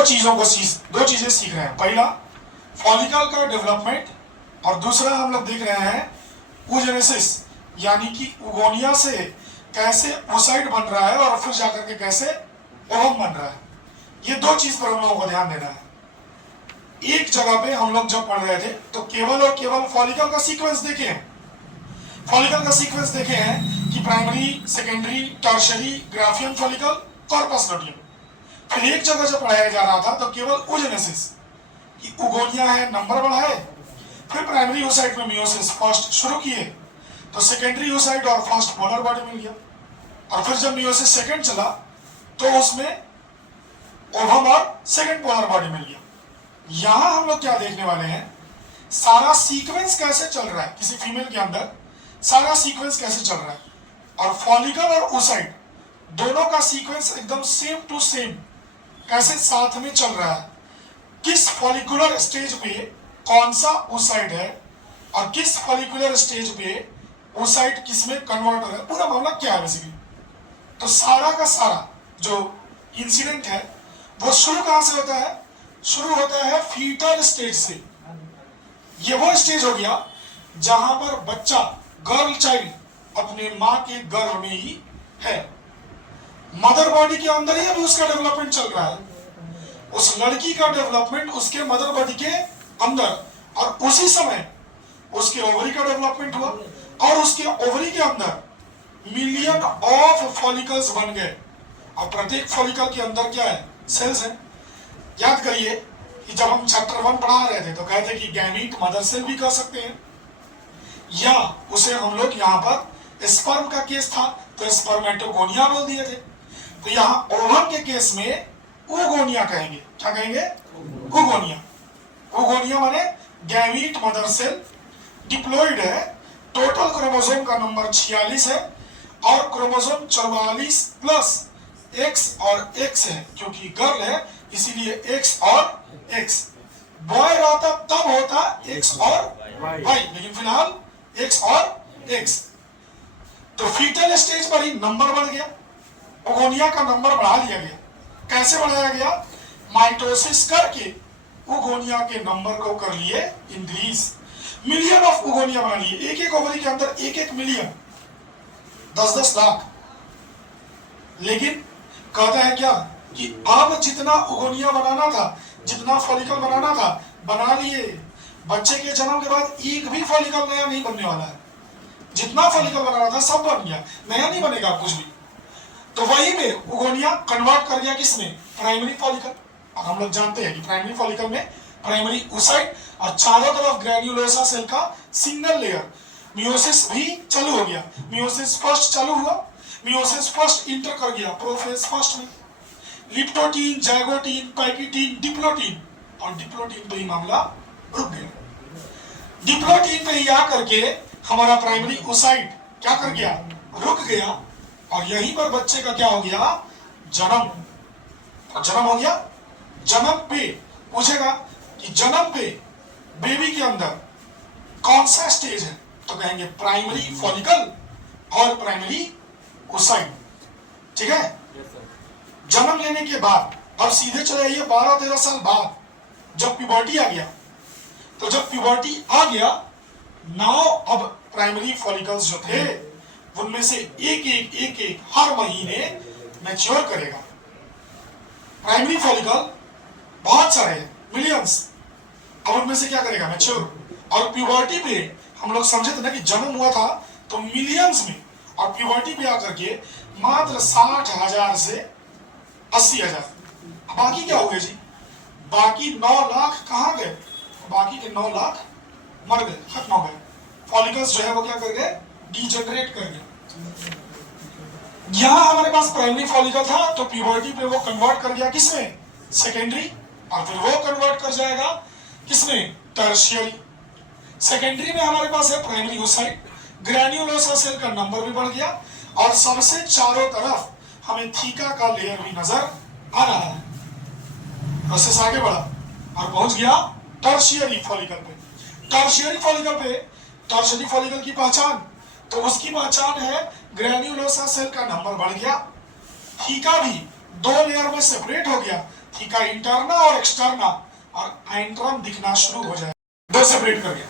दो चीजें सीख रहे हैं। पहला फॉलिकल का डेवलपमेंट, और दूसरा हम लोग देख रहे हैं oogenesis, यानी कि उगोनिया से कैसे oocyte बन रहा है और फिर जाकर के कैसे ओवम बन रहा है। ये दो चीज पर हम लोगों को ध्यान देना है। एक जगह पे हम लोग जब पढ़ रहे थे तो केवल और केवल फॉलिकल का सीक्वेंस देखे हैं, कि primary, secondary, tertiary, Graafian follicle, corpus luteum. फिर एक जगह जब पढ़ाया जा रहा था तो केवल oogenesis, कि उगोनिया है, नंबर बढ़ाए, फिर प्राइमरी oocyte में मियोसिस फर्स्ट शुरू किए, तो सेकेंडरी oocyte और फर्स्ट पोलर बॉडी मिल गया, और फिर जब मियोसिस सेकेंड चला तो उसमें ओवम और सेकेंड पोलर बॉडी मिल गया। यहां हम लोग क्या देखने वाले हैं, सारा सीक्वेंस कैसे चल रहा है किसी फीमेल के अंदर, सारा सीक्वेंस कैसे चल रहा है, और फॉलिकल और oocyte दोनों का सीक्वेंस एकदम सेम टू सेम कैसे साथ में चल रहा है, किस फॉलिकुलर स्टेज पे कौन सा oocyte है और किस फॉलिकुलर स्टेज पे oocyte किस में कन्वर्ट हो रहा है, पूरा मामला क्या है बेसिकली। तो सारा का सारा जो इंसिडेंट है वो शुरू कहां से होता है, शुरू होता है फीटल स्टेज से। ये वो स्टेज हो गया जहां पर बच्चा, गर्ल चाइल्ड अपने मां के गर्भ में ही है, मदर बॉडी के अंदर ही अभी उसका डेवलपमेंट चल रहा है, उस लड़की का डेवलपमेंट उसके मदर बॉडी के अंदर, और उसी समय उसके ओवरी का डेवलपमेंट हुआ, और उसके ओवरी के अंदर मिलियन ऑफ फॉलिकल्स बन गए, और प्रत्येक फॉलिकल के अंदर क्या है, सेल्स है। याद करिए कि जब हम चैप्टर 1 पढ़ा रहे थे तो कहते कि गैमीट मदर सेल भी कह सकते हैं, या उसे हम लोग यहाँ पर स्पर्म का केस था तो स्पर्मेटोगोनिया बोल दिए थे, तो यहाँ ओवम के केस में oogonia कहेंगे। क्या कहेंगे, oogonia। oogonia माने गैमीट मदर सेल डिप्लॉइड है, टोटल क्रोमोसोम का नंबर 46 है, और क्रोमोसोम 44 प्लस X और X है, क्योंकि गर्ल है इसीलिए X और X। बॉय रहता तब होता X और Y, लेकिन फिलहाल X और X। तो फीटल स्टेज पर ही नंबर बढ़ गया, oogonia का नंबर बढ़ा लिया गया। कैसे बढ़ाया गया, माइटोसिस करके oogonia के नंबर को कर लिए इंक्रीज, मिलियन ऑफ oogonia बना लिए, एक एक ओवरी के अंदर एक एक मिलियन, 10-10 लाख। लेकिन कहता है क्या कि अब जितना oogonia बनाना था, जितना फॉलिकल बनाना था बना लिए, बच्चे के जन्म के बाद एक भी फॉलिकल नया नहीं बनने वाला है, जितना फॉलिकल बनाना था सब बन गया, नया नहीं बनेगा कुछ भी। तो वही में oogonia कन्वर्ट कर गया किसमें, प्राइमरी फॉलिकल। और हम लोग जानते हैं कि प्राइमरी फॉलिकल में प्राइमरी oocyte और चारों तरफ ग्रैन्युलोसा सेल का सिंगल लेयर, मियोसिस भी चालू हो गया, मियोसिस फर्स्ट चालू हुआ, मियोसिस फर्स्ट इंटर कर गया प्रोफेज फर्स्ट में, लिप्टोटीन, जाइगोटीन, पैकिटीन, डिप्लोटीन, और डिप्लोटीन पे ही मामला रुक गया। डिप्लोटीन पे ही आकर के हमारा प्राइमरी oocyte क्या कर गया, रुक गया, और यहीं पर बच्चे का क्या हो गया, जन्म। और जन्म हो गया, जन्म पे पूछेगा कि जन्म पे बेबी के अंदर कौन सा स्टेज है, तो कहेंगे प्राइमरी फॉलिकल और प्राइमरी oocyte। ठीक है, जन्म लेने के बाद अब सीधे चले आइए 12-13 साल बाद, जब प्यूबर्टी आ गया, तो जब प्यूबर्टी आ गया, नाउ अब प्राइमरी फॉलिकल्स जो थे उनमें से एक एक हर महीने मैच्योर करेगा। प्राइमरी फॉलिकल बहुत सारे हैं, मिलियंस, अब उनमें से क्या करेगा, मैच्योर। और प्यूबर्टी पे हम लोग समझे थे ना कि जन्म हुआ था तो मिलियंस में, और प्यूबर्टी पे आकर के मात्र 60,000 से 80,000। बाकी क्या हो गए जी, बाकी 9 लाख कहाँ गए, बाकी के 9 लाख मर गए, खत्म हो गए। फॉलिकल्स जो है वो क्या कर गए, डीजनरेट कर गए। यहां हमारे पास प्राइमरी फॉलिकल था तो प्यूबर्टी पे वो कन्वर्ट कर गया किसमें, सेकेंडरी, और फिर वो कन्वर्ट कर जाएगा किसमें, टर्शियरी। सेकेंडरी में हमारे पास है प्राइमरी oocyte, ग्रैन्युलोसा सेल का नंबर भी बढ़ गया, और सबसे चारों तरफ हमें थीका का लेयर भी नजर आ रहा है। प्रोसेस आगे बढ़ा और पहुंच गया टर्शियरी फॉलिकल पे। टर्शियरी फॉलिकल पे, टर्शियरी फॉलिकल की पहचान, तो उसकी पहचान है ग्रैन्युलोसा सेल का नंबर बढ़ गया, थीका भी 2 लेयर में सेपरेट हो गया, थीका इंटरना और एक्सटर्ना, और एंट्रम दिखना शुरू हो जाए, दो सेपरेट कर गया।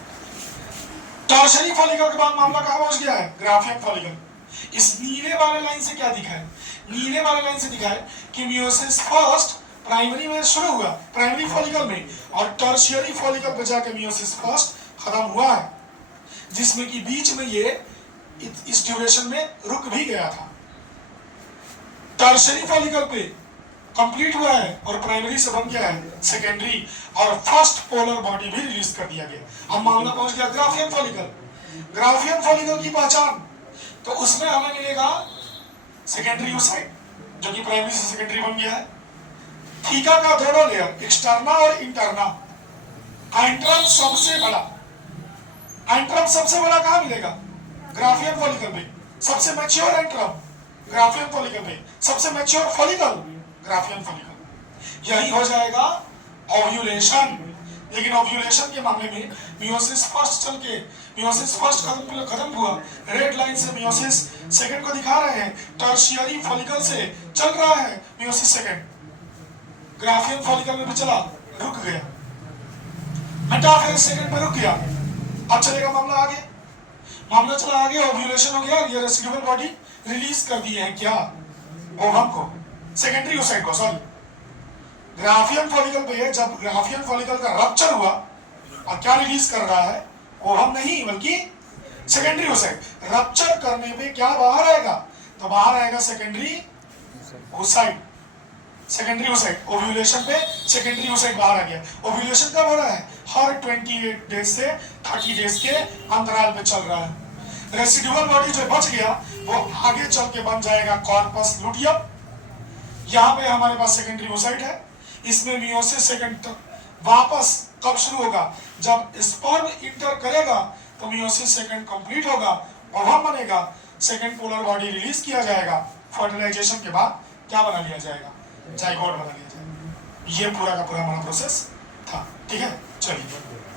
टर्शरी फॉलिकल के बाद मामला कहां पहुंच गया है? Graafian follicle. इस नीले वाले लाइन से क्या दिखा है? नीले वाले लाइन से दिखा है कि मियोसिस फर्स्ट प्राइमरी में शुरू हुआ, प्राइमरी फॉलिकल में, और टर्शियरी फॉलिकल पे जाके मियोसिस फर्स्ट खत्म हुआ है, जिसमें कि बीच में ये इस ड्यूरेशन में रुक भी गया था। टर्शियरी फॉलिकल पे कंप्लीट हुआ है और प्राइमरी से बन गया है सेकेंडरी, और फर्स्ट पोलर बॉडी भी रिलीज कर दिया गया। अब मामला पहुंच गया ग्राफियन फॉलिकल। ग्राफियन फॉलिकल की पहचान, तो उसमें हमें मिलेगा सेकेंडरी ओसाइट, जो कि प्राइमरी से सेकेंडरी बन गया है। थीका का दोनों लेयर, एक्सटर्ना और इंटरना। एंट्रम सबसे बड़ा, एंट्रम सबसे बड़ा कहां मिलेगा? ग्राफियन फॉलिकल में। सबसे मैच्योर एंट्रम ग्राफियन फॉलिकल में, सबसे मैच्योर फॉलिकल ग्राफियन फॉलिकल। यही हो जाएगा ओव्यूलेशन। लेकिन ओव्यूलेशन के मामले में मियोसिस फर्स्ट चल के, मियोसिस फर्स्ट खत्म हुआ, रेड लाइन से मियोसिस सेकंड को दिखा रहे हैं, टर्शियरी फॉलिकल से चल रहा है मियोसिस सेकंड, ग्राफियन फॉलिकल में भी चला, रुक गया, मेटाफेज सेकंड पे रुक गया। अब चलेगा मामला आगे, मामला चला आगे, ओव्यूलेशन हो गया, ये रेसिड्यूअल बॉडी रिलीज कर दिए हैं क्या? ओवम को, सेकेंडरी ओसाइट को, सॉरी। ग्राफियन फॉलिकल पे जब ग्राफियन फॉलिकल का रप्चर हुआ, और क्या रिलीज कर रहा है? ओवम नहीं, बल्कि सेकेंडरी ओसाइट। रप्चर करने पे क्या बाहर आएगा? तो बाहर आएगा secondary oocyte, secondary oocyte. Ovulation पे सेकेंडरी ओसाइट बाहर आ गया। ओव्यूलेशन कब हो रहा है? हर 28 डेज से 30 डेज के अंतराल पे चल रहा है। रेसिड्यूअल बॉडी जो बच गया वो आगे चल के बन जाएगा कॉर्पस लुटियम। यहाँ पे हमारे पास सेकेंडरी ओसाइट है, इसमें मियोसिस सेकंड वापस कब शुरू होगा? जब स्पर्म इंटर करेगा तो मियोसिस सेकंड कंप्लीट होगा, ओवम बनेगा, सेकंड पोलर बॉडी रिलीज किया जाएगा, फर्टिलाइजेशन के बाद क्या बना लिया जाएगा? जाइगोट बना लिया जाएगा। ये पूरा का पूरा हमारा प्रोसेस था। ठीक है, चलिए।